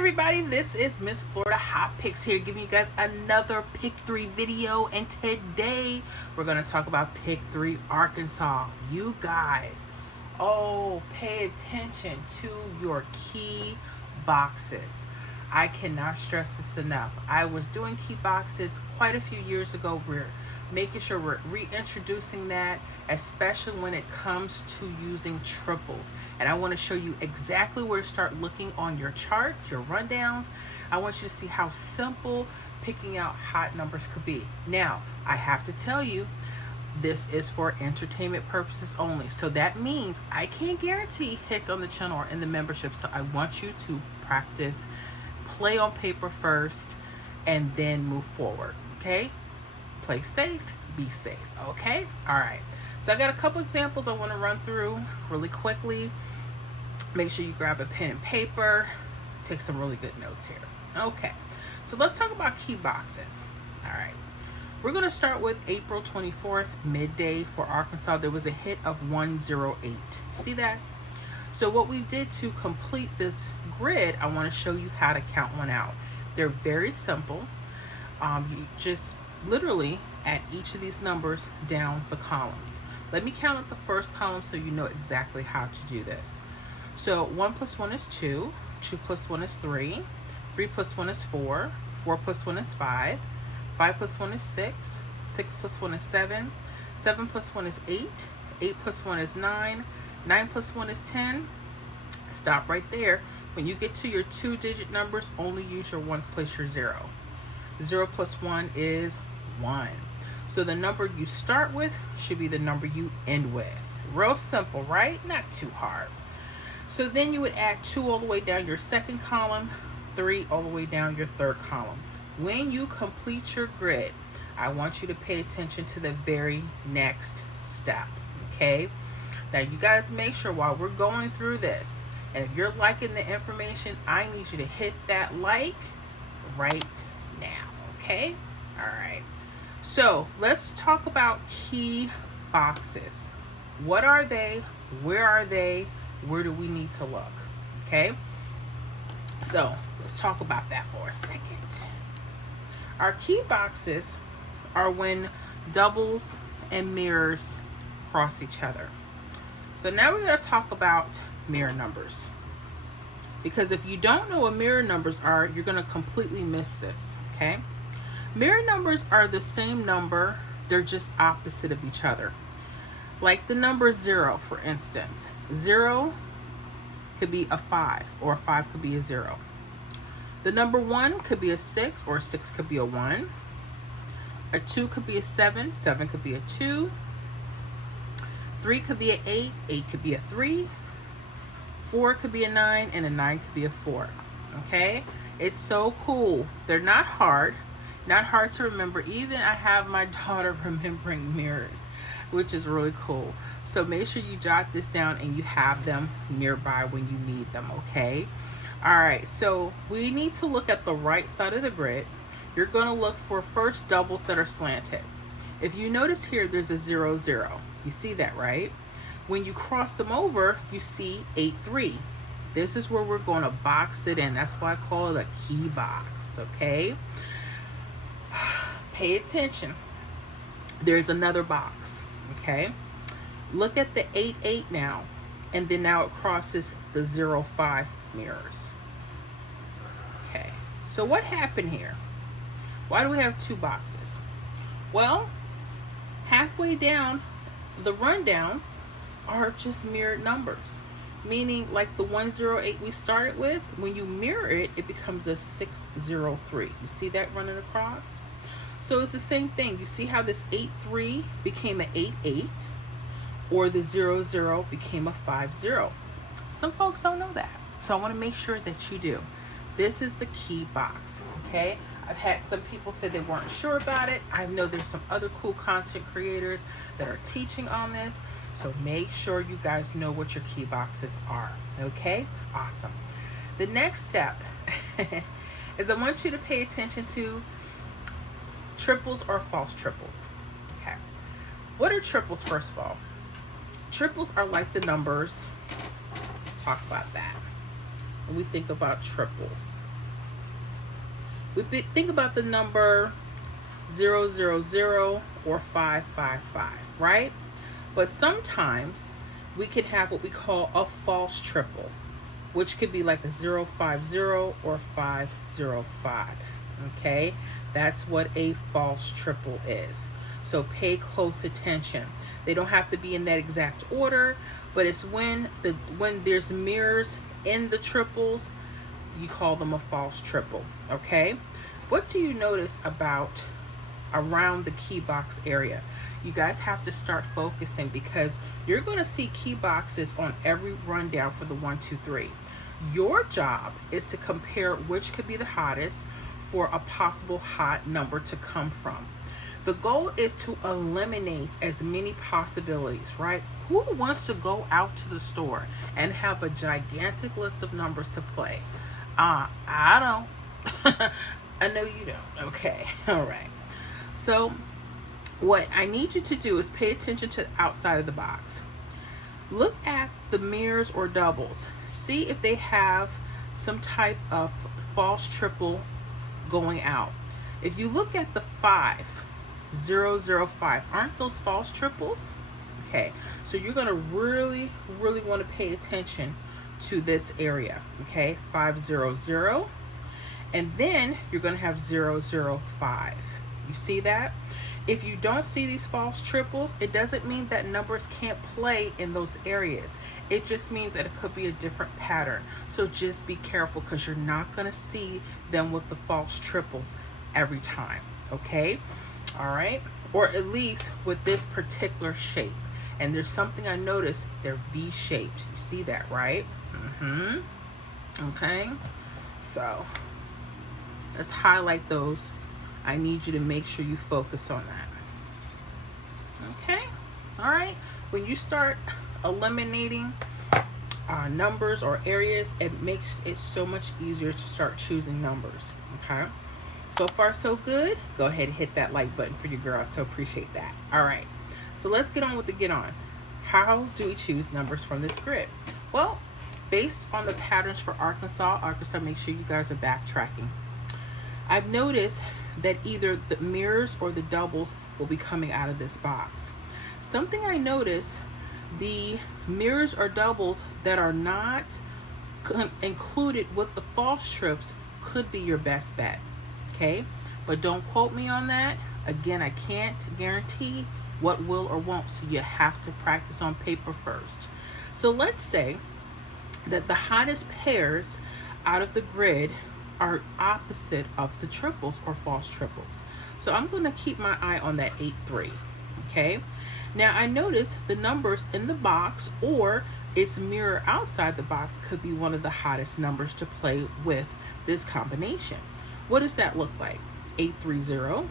everybody, this is Miss Florida Hot Picks here, giving you guys another Pick 3 video, and today we're going to talk about Pick 3 Arkansas. You guys, pay attention to your key boxes. I cannot stress this enough. I was doing key boxes quite a few years ago. We're making sure we're reintroducing that, especially when it comes to using triples. And I want to show you exactly where to start looking on your charts, your rundowns. I want you to see how simple picking out hot numbers could be. Now, I have to tell you, this is for entertainment purposes only. So that means I can't guarantee hits on the channel or in the membership. So I want you to practice, play on paper first, and then move forward, okay? Play safe, be safe, okay? All right, so I got a couple examples I want to run through really quickly. Make sure you grab a pen and paper, take some really good notes here. Okay, so let's talk about key boxes. All right, we're going to start with April 24th, midday for Arkansas. There was a hit of 108. See that? So what we did to complete this grid, I want to show you how to count one out. They're very simple. You just literally add each of these numbers down the columns. Let me count at the first column so you know exactly how to do this. So 1 plus 1 is 2, 2 plus 1 is 3, 3 plus 1 is 4, 4 plus 1 is 5, 5 plus 1 is 6, 6 plus 1 is 7, 7 plus 1 is 8, 8 plus 1 is 9, 9 plus 1 is 10. Stop right there. When you get to your 2-digit numbers, only use your ones, place your 0. 0 plus 1 is 1. So the number you start with should be the number you end with. Real simple, right? Not too hard. So then you would add 2 all the way down your second column, 3 all the way down your third column. When you complete your grid, I want you to pay attention to the very next step, okay? Now you guys make sure while we're going through this, and if you're liking the information, I need you to hit that like right now, okay? All right. So let's talk about key boxes. What are they? Where are they? Where do we need to look? Okay. So let's talk about that for a second. Our key boxes are when doubles and mirrors cross each other. So now we're going to talk about mirror numbers. Because if you don't know what mirror numbers are, you're going to completely miss this, okay? Mirror numbers are the same number, they're just opposite of each other. Like the number 0, for instance. 0 could be a 5, or a 5 could be a 0. The number 1 could be a 6, or a 6 could be a 1. A 2 could be a 7, 7 could be a 2. 3 could be an 8, 8 could be a 3. 4 could be a 9, and a 9 could be a 4. Okay? It's so cool. They're not hard to remember. Even I have my daughter remembering mirrors, which is really cool. So make sure you jot this down and you have them nearby when you need them, okay? All right, so we need to look at the right side of the grid. You're going to look for first doubles that are slanted. If you notice here, there's a 0, 0. You see that, right? When you cross them over, you see 8, 3. This is where we're going to box it in. That's why I call it a key box, okay? Pay attention. There's another box, okay? Look at the 8, 8 now, and then now it crosses the 0, 5 mirrors. Okay, so what happened here? Why do we have 2 boxes? Well, halfway down, the rundowns are just mirrored numbers, meaning like the 108 we started with, when you mirror it, it becomes a 603. You see that running across? So it's the same thing. You see how this 8-3 became an 8-8, or the 0-0 became a 5-0. Some folks don't know that, so I want to make sure that you do. This is the key box, okay? I've had some people say they weren't sure about it. I know there's some other cool content creators that are teaching on this, so make sure you guys know what your key boxes are, okay? Awesome. The next step is I want you to pay attention to triples or false triples. Okay. What are triples, first of all? Triples are like the numbers. Let's talk about that. When we think about triples, think about the number 000 or 555, right? But sometimes we can have what we call a false triple, which could be like a 050 or 505. Okay, that's what a false triple is. So pay close attention. They don't have to be in that exact order, but it's when there's mirrors in the triples, you call them a false triple. Okay, what do you notice about around the key box area? You guys have to start focusing, because you're going to see key boxes on every rundown for the 1, 2, 3. Your job is to compare which could be the hottest for a possible hot number to come from. The goal is to eliminate as many possibilities, right? Who wants to go out to the store and have a gigantic list of numbers to play? I don't. I know you don't. Okay. All right. So what I need you to do is pay attention to the outside of the box. Look at the mirrors or doubles. See if they have some type of false triple going out. If you look at the 5005, aren't those false triples? Okay, so you're going to really want to pay attention to this area. Okay, 500, and then you're going to have 005. You see that? If you don't see these false triples, it doesn't mean that numbers can't play in those areas. It just means that it could be a different pattern. So just be careful, because you're not going to see them with the false triples every time. Okay? All right? Or at least with this particular shape. And there's something I noticed, they're V-shaped. You see that, right? Okay? So let's highlight those. I need you to make sure you focus on that. Okay? All right? When you start eliminating numbers or areas, it makes it so much easier to start choosing numbers. Okay? So far, so good. Go ahead and hit that like button for your girl. So appreciate that. All right. So let's get on with the get on. How do we choose numbers from this grid? Well, based on the patterns for Arkansas, make sure you guys are backtracking. I've noticed that either the mirrors or the doubles will be coming out of this box. Something I noticed, the mirrors or doubles that are not included with the false trips could be your best bet. Okay, but don't quote me on that. Again, I can't guarantee what will or won't, so you have to practice on paper first. So let's say that the hottest pairs out of the grid are opposite of the triples or false triples. So I'm going to keep my eye on that 8-3. Okay, now I notice the numbers in the box or its mirror outside the box could be one of the hottest numbers to play with this combination. What does that look like? 830.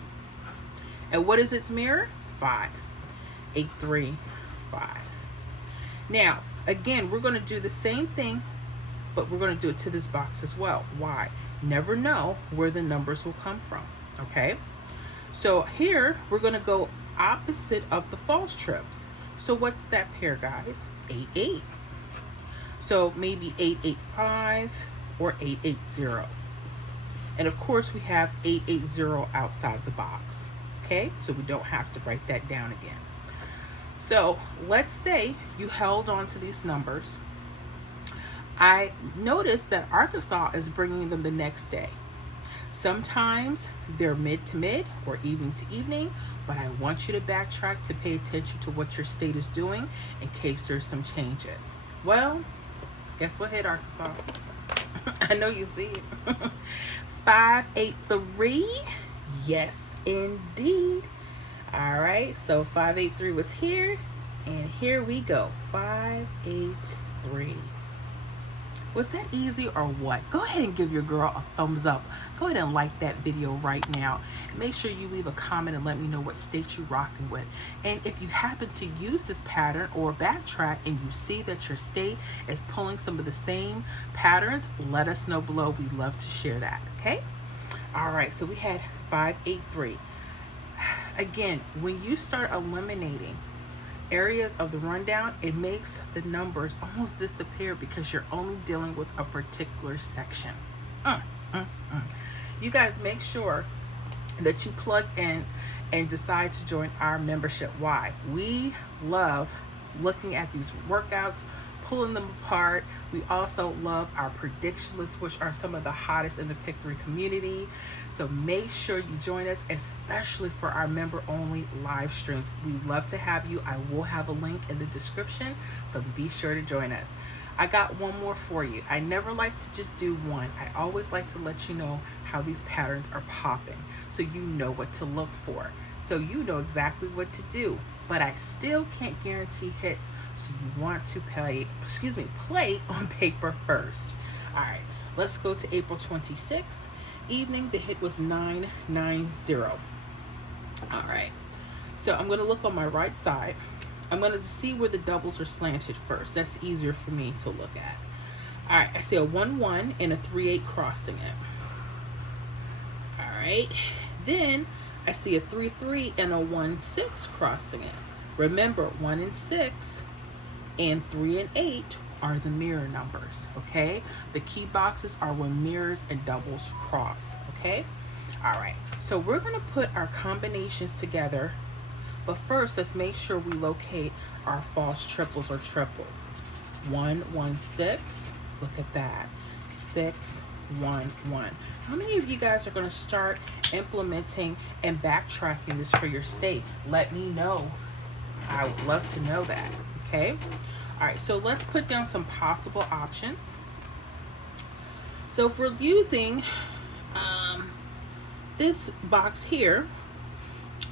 And what is its mirror? 5. 835. Now, again, we're going to do the same thing, but we're going to do it to this box as well. Why? Never know where the numbers will come from. Okay? So here, we're going to go opposite of the false trips. So what's that pair, guys? 8-8. So maybe 885 or 880. And of course, we have 880 outside the box. Okay, so we don't have to write that down again. So let's say you held on to these numbers. I noticed that Arkansas is bringing them the next day. Sometimes they're mid to mid or evening to evening, but I want you to backtrack to pay attention to what your state is doing in case there's some changes. Well, guess what hit Arkansas? I know you see it. 583. Yes, indeed. All right, so 583 was here, and here we go. 583. Was that easy or what? Go ahead and give your girl a thumbs up. Go ahead and like that video right now. Make sure you leave a comment and let me know what state you're rocking with. And if you happen to use this pattern or backtrack and you see that your state is pulling some of the same patterns, let us know below. We'd love to share that, okay? All right, so we had 583. Again, when you start eliminating areas of the rundown, it makes the numbers almost disappear because you're only dealing with a particular section. You guys make sure that you plug in and decide to join our membership. Why? We love looking at these workouts, pulling them apart. We also love our prediction lists, which are some of the hottest in the Pick 3 community. So make sure you join us, especially for our member only live streams. We love to have you. I will have a link in the description, so be sure to join us. I got one more for you. I never like to just do one. I always like to let you know how these patterns are popping, so you know what to look for, so you know exactly what to do. But I still can't guarantee hits, so you want to play on paper first. All right, let's go to April 26th evening. The hit was 990. All right, so I'm going to look on my right side. I'm going to see where the doubles are slanted first. That's easier for me to look at. All right, I see a 1-1 and a 3-8 crossing it. All right, then I see a 3-3 and a 1-6 crossing it. Remember, 1 and 6 and 3 and 8 are the mirror numbers, okay? The key boxes are when mirrors and doubles cross, okay? All right, so we're gonna put our combinations together, but first let's make sure we locate our false triples or triples. 1, 1, 6, look at that. 6, 1, 1. How many of you guys are gonna start implementing and backtracking this for your state? Let me know. I would love to know that, okay? All right, so let's put down some possible options. So if we're using this box here,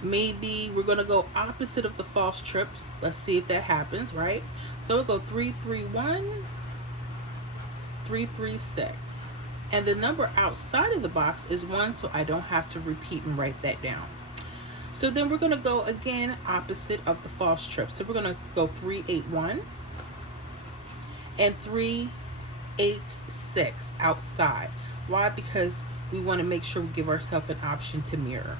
maybe we're gonna go opposite of the false trips. Let's see if that happens, right? So we'll go 3, 3, 1, 3, 3, 6. And the number outside of the box is 1, so I don't have to repeat and write that down. So then we're gonna go again opposite of the false trip. So we're gonna go 3, 8, 1 and 3, 8, 6 outside. Why? Because we wanna make sure we give ourselves an option to mirror.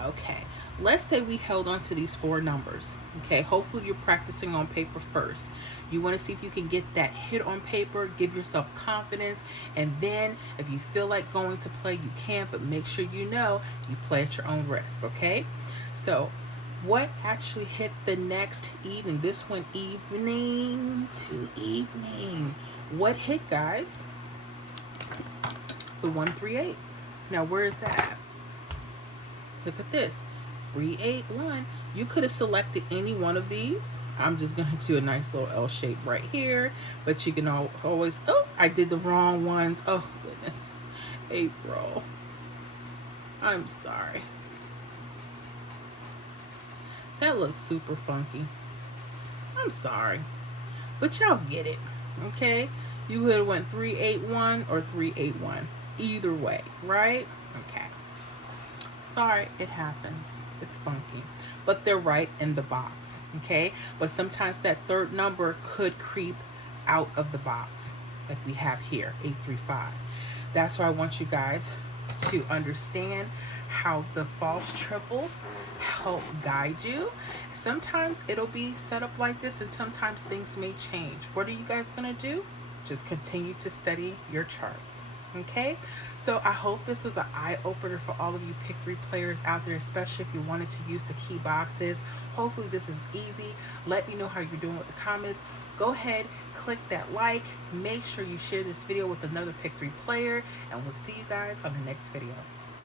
Okay, let's say we held on to these 4 numbers. Okay, hopefully you're practicing on paper first. You want to see if you can get that hit on paper, give yourself confidence, and then if you feel like going to play, you can, but make sure you know you play at your own risk, okay? So what actually hit the next evening? This one, evening to evening. What hit, guys? The 138. Now where is that? Look at this, 3, 8, 1. You could have selected any one of these. I'm just gonna do a nice little L shape right here, but you can always, oh, I did the wrong ones. Oh goodness, April, I'm sorry. That looks super funky. I'm sorry, but y'all get it, okay? You could have went 3, 8, 1 or 3, 8, 1. Either way, right? Okay. Sorry, it happens. It's funky, but they're right in the box, okay? But sometimes that third number could creep out of the box, like we have here, 835. That's why I want you guys to understand how the false triples help guide you. Sometimes it'll be set up like this, and sometimes things may change. What are you guys gonna do? Just continue to study your charts. Okay, so I hope this was an eye-opener for all of you Pick 3 players out there, especially if you wanted to use the key boxes. Hopefully this is easy. Let me know how you're doing with the comments. Go ahead, click that like, make sure you share this video with another Pick 3 player, and we'll see you guys on the next video.